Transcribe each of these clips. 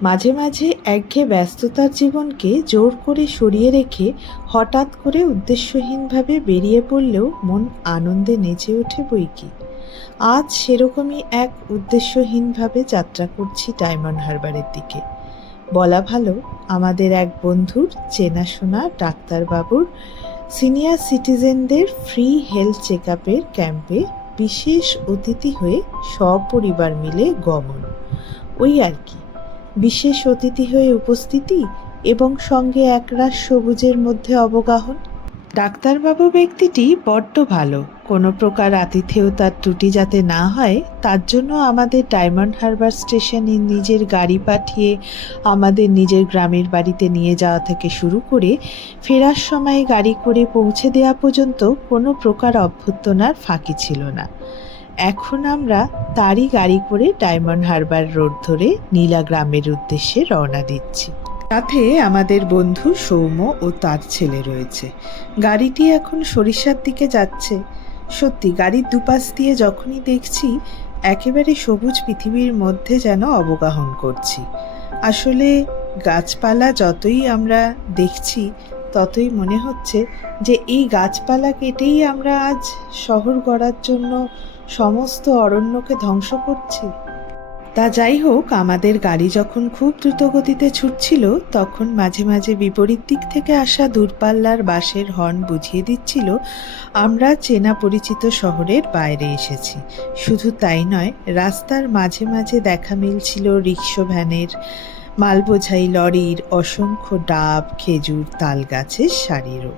মাঝে মাঝে একঘেয়ে ব্যস্ততার জীবনকে জোর করে সরিয়ে রেখে হঠাৎ করে উদ্দেশ্যহীনভাবে বেরিয়ে পড়লেও মন আনন্দে নেচে ওঠে বইকি। আজ সেরকমই এক উদ্দেশ্যহীনভাবে যাত্রা করছি ডায়মন্ড হারবারের দিকে। বলা ভালো, আমাদের এক বন্ধুর চেনাশোনা ডাক্তারবাবুর সিনিয়র সিটিজেনদের ফ্রি হেলথ চেক আপের ক্যাম্পে বিশেষ অতিথি হয়ে সপরিবার মিলে গমন। ওই আর কি, বিশেষ অতিথি হয়ে উপস্থিতি এবং সঙ্গে একরাশ সবুজের মধ্যে অবগাহন। ডাক্তারবাবু ব্যক্তিটি বড্ড ভালো, কোনো প্রকার আতিথেয়তার ত্রুটি যাতে না হয় তার জন্য আমাদের ডায়মন্ড হারবার স্টেশনে নিজের গাড়ি পাঠিয়ে আমাদের নিজের গ্রামের বাড়িতে নিয়ে যাওয়া থেকে শুরু করে ফেরার সময় গাড়ি করে পৌঁছে দেওয়া পর্যন্ত কোনো প্রকার অভ্যর্থনার ফাঁকি ছিল না। এখন আমরা তারই গাড়ি করে ডায়মন্ড হারবার রোড ধরে নীলা গ্রামের উদ্দেশ্যে রওনা দিচ্ছি। সাথে আমাদের বন্ধু সৌম্য ও তার ছেলে রয়েছে। গাড়িটি এখন সরিষার দিকে যাচ্ছে। সত্যি গাড়ির দুপাশ দিয়ে যখনই দেখছি একেবারে সবুজ পৃথিবীর মধ্যে যেন অবগাহন করছি। আসলে গাছপালা যতই আমরা দেখছি ততই মনে হচ্ছে যে এই গাছপালা কেটেই আমরা আজ শহর গড়ার জন্য সমস্ত অরণ্যকে ধ্বংস করছি। তা যাই হোক, আমাদের গাড়ি যখন খুব দ্রুতগতিতে ছুটছিল তখন মাঝে মাঝে বিপরীত দিক থেকে আসা দূরপাল্লার বাসের হর্ন বুঝিয়ে দিচ্ছিল আমরা চেনা পরিচিত শহরের বাইরে এসেছি। শুধু তাই নয়, রাস্তার মাঝে মাঝে দেখা মিলছিল রিক্সা ভ্যানের, মালবোঝাই লরির, অসংখ্য ডাব, খেজুর, তাল গাছের সারিরও।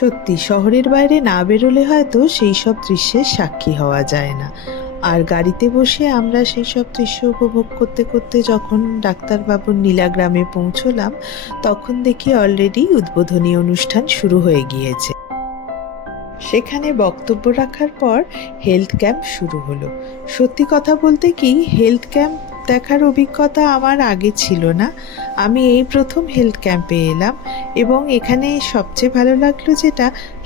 সত্যি শহরের বাইরে না বেরোলে হয়তো সেই সব দৃশ্যের সাক্ষী হওয়া যায় না। আর গাড়িতে বসে আমরা সেই সব দৃশ্য উপভোগ করতে করতে যখন ডাক্তারবাবুর নীলা গ্রামে পৌঁছলাম তখন দেখি অলরেডি উদ্বোধনী অনুষ্ঠান শুরু হয়ে গিয়েছে। সেখানে বক্তব্য রাখার পর হেলথ ক্যাম্প শুরু হলো। সত্যি কথা বলতে কি, হেলথ ক্যাম্প দেখার অভিজ্ঞতা আমার আগে ছিল না। আমি এই প্রথম হেলথ ক্যাম্পে এলাম এবং এখানে সবচেয়ে ভালো লাগলো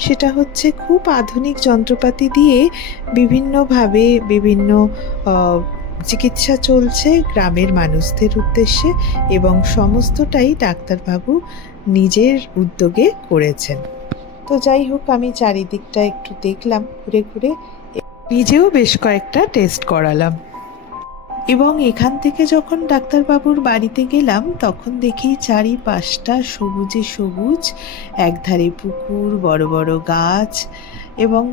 সেটা হচ্ছে খুব আধুনিক যন্ত্রপাতি দিয়ে বিভিন্নভাবে বিভিন্ন চিকিৎসা চলছে গ্রামের মানুষদের উদ্দেশ্যে এবং সমস্তটাই ডাক্তারবাবু নিজের উদ্যোগে করেছেন। তো যাই হোক, আমি চারিদিকটা একটু দেখলাম ঘুরে ঘুরে, নিজেও বেশ কয়েকটা টেস্ট করালাম এবং এখান থেকে যখন ডাক্তারবাবুর বাড়িতে গেলাম তখন দেখি চারিপাশটা সবুজে সবুজ, একধারে পুকুর, বড় বড় গাছ এবং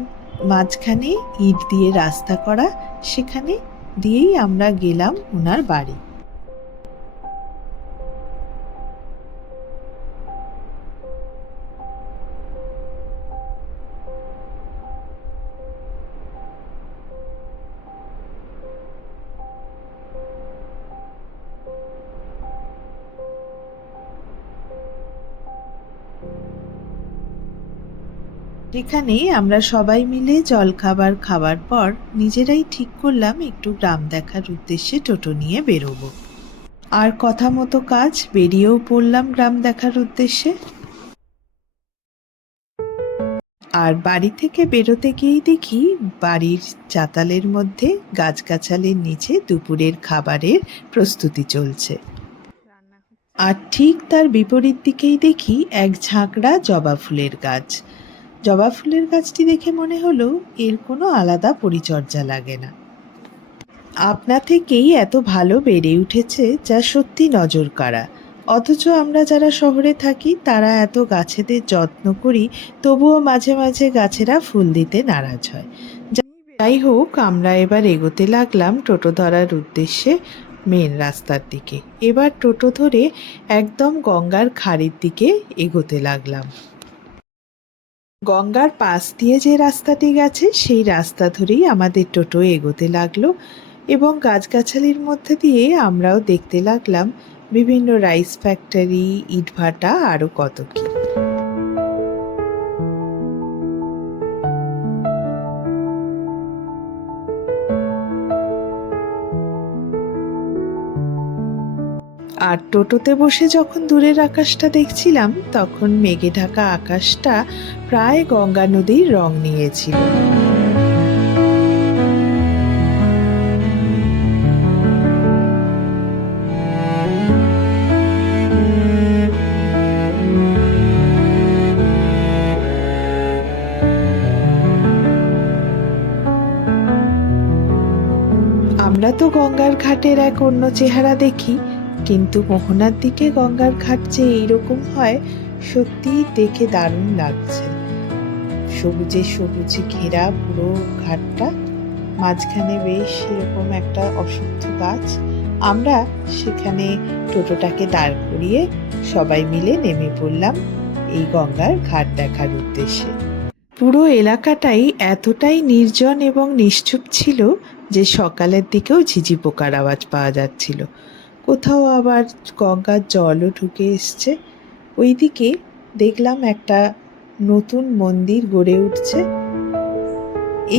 মাঝখানে ইট দিয়ে রাস্তা করা। সেখানে দিয়েই আমরা গেলাম ওনার বাড়ি। যেখানে আমরা সবাই মিলে জলখাবার খাবার পর নিজেরাই ঠিক করলাম একটু গ্রাম দেখার উদ্দেশ্যে টোটো নিয়ে বেরোবো। আর কথা মতো কাজ, বেরিয়েও পড়লাম গ্রাম দেখার উদ্দেশ্যে। আর বাড়ি থেকে বেরোতে গিয়েই দেখি বাড়ির চাতালের মধ্যে গাছগাছালির নিচে দুপুরের খাবারের প্রস্তুতি চলছে। আর ঠিক তার বিপরীত দিকেই দেখি এক ঝাঁকড়া জবা ফুলের গাছ। জবা ফুলের গাছটি দেখে মনে হলো এর কোনো আলাদা পরিচর্যা লাগে না, আপনা থেকেই এত ভালো বেড়ে উঠেছে যা সত্যি নজর কাড়া। অথচ আমরা যারা শহরে থাকি তারা এত গাছেদের যত্ন করি, তবুও মাঝে মাঝে গাছেরা ফুল দিতে নারাজ হয়। যাই হোক, আমরা এবার এগোতে লাগলাম টোটো ধরার উদ্দেশ্যে মেন রাস্তার দিকে। এবার টোটো ধরে একদম গঙ্গার খাড়ির দিকে এগোতে লাগলাম। গঙ্গার পাশ দিয়ে যে রাস্তাটি গেছে সেই রাস্তা ধরেই আমাদের টোটো এগোতে লাগলো এবং গাছগাছালির মধ্যে দিয়ে আমরাও দেখতে লাগলাম বিভিন্ন রাইস ফ্যাক্টরি, ইটভাটা, আরও কত কি। আর টোটোতে বসে যখন দূরের আকাশটা দেখছিলাম, তখন মেঘে ঢাকা আকাশটা প্রায় গঙ্গা নদীর রং নিয়েছিল। আমরা তো গঙ্গার ঘাটের এক অন্য চেহারা দেখি, কিন্তু মোহনার দিকে গঙ্গার ঘাট যে এইরকম হয়, সত্যিই দেখে দারুণ লাগছে। সবুজে সবুজে ঘেরা পুরো ঘাটটা, মাঝখানে বেশ এরকম একটা অশ্বত্থ গাছ। আমরা সেখানে টোটোটাকে দাঁড় করিয়ে সবাই মিলে নেমে পড়লাম এই গঙ্গার ঘাট দেখার উদ্দেশ্যে। পুরো এলাকাটাই এতটাই নির্জন এবং নিশ্চুপ ছিল যে সকালের দিকেও ঝিঝি পোকার আওয়াজ পাওয়া যাচ্ছিল। কোথাও আবার গঙ্গার জলও ঢুকে এসছে। ওইদিকে দেখলাম একটা নতুন মন্দির গড়ে উঠছে।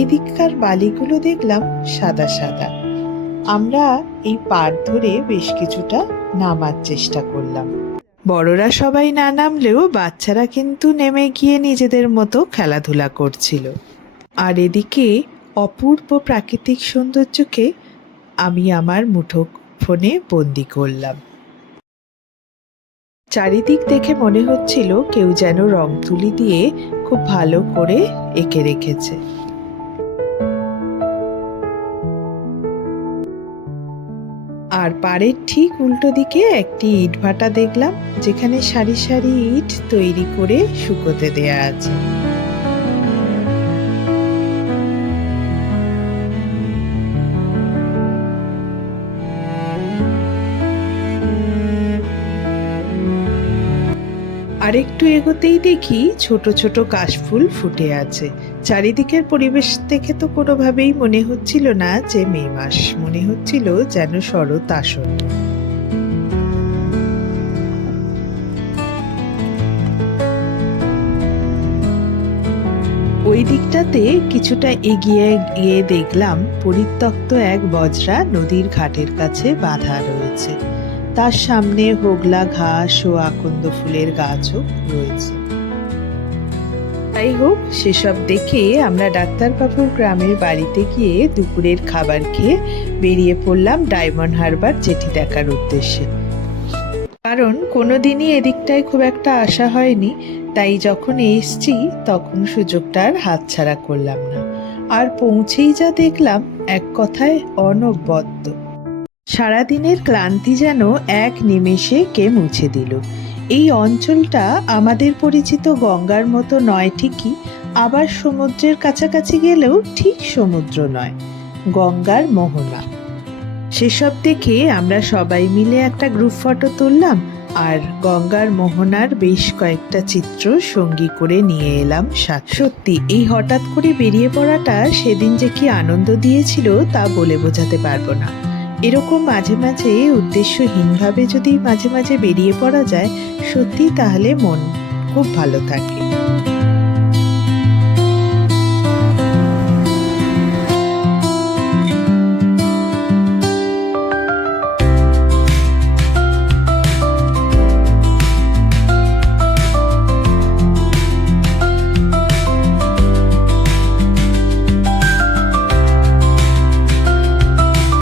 এদিককার বালিগুলো দেখলাম সাদা সাদা। আমরা এই পাড় ধরে বেশ কিছুটা নামার চেষ্টা করলাম। বড়রা সবাই না নামলেও বাচ্চারা কিন্তু নেমে গিয়ে নিজেদের মতো খেলাধুলা করছিল। আর এদিকে অপূর্ব প্রাকৃতিক সৌন্দর্যকে আমি আমার মুঠো ফোনে বন্দি করলাম। চারিদিক দেখে মনে হচ্ছিল কেউ যেন রং তুলি দিয়ে খুব ভালো করে এঁকে রেখেছে। আর পাড়ের ঠিক উল্টো দিকে একটি ইটভাটা দেখলাম, যেখানে সারি সারি ইট তৈরি করে শুকোতে দেয়া আছে। আরেকটু এগোতেই দেখি ছোট ছোট কাশফুল ফুটে আছে। চারিদিকের পরিবেশ দেখে তো কোনোভাবেই মনে হচ্ছিল না যে মে মাস, মনে হচ্ছিল যেন শরৎ আসন্ন। ওই দিকটাতে কিছুটা এগিয়ে গিয়ে দেখলাম পরিত্যক্ত এক বজরা নদীর ঘাটের কাছে বাঁধা রয়েছে। তার সামনে হোগলা ঘাস ও আকন্দ ফুলের গাছও রয়েছে। যাই হোক, সেসব দেখে আমরা ডাক্তারবাবুর গ্রামের বাড়িতে গিয়ে দুপুরের খাবার খেয়ে বেরিয়ে পড়লাম ডায়মন্ড হারবার জেটি দেখার উদ্দেশ্যে। কারণ কোনোদিনই এদিকটায় খুব একটা আসা হয়নি, তাই যখন এসছি তখন সুযোগটা আর হাতছাড়া করলাম না। আর পৌঁছেই যা দেখলাম, এক কথায় অনবদ্য। সারাদিনের ক্লান্তি যেন এক নিমেষে কে মুছে দিল। এই অঞ্চলটা আমাদের পরিচিত গঙ্গার মতো নয় ঠিকই, আবার সমুদ্রের কাছাকাছি গেলেও ঠিক সমুদ্র নয়, গঙ্গার মোহনা। সেসব দেখে আমরা সবাই মিলে একটা গ্রুপ ফটো তুললাম আর গঙ্গার মোহনার বেশ কয়েকটা চিত্র সঙ্গী করে নিয়ে এলাম। সত্যি এই হঠাৎ করে বেরিয়ে পড়াটা সেদিন যে কি আনন্দ দিয়েছিল তা বলে বোঝাতে পারবো না। এরকম মাঝে মাঝে উদ্দেশ্যহীনভাবে যদি মাঝে মাঝে বেরিয়ে পড়া যায়, সত্যি তাহলে মন খুব ভালো থাকে।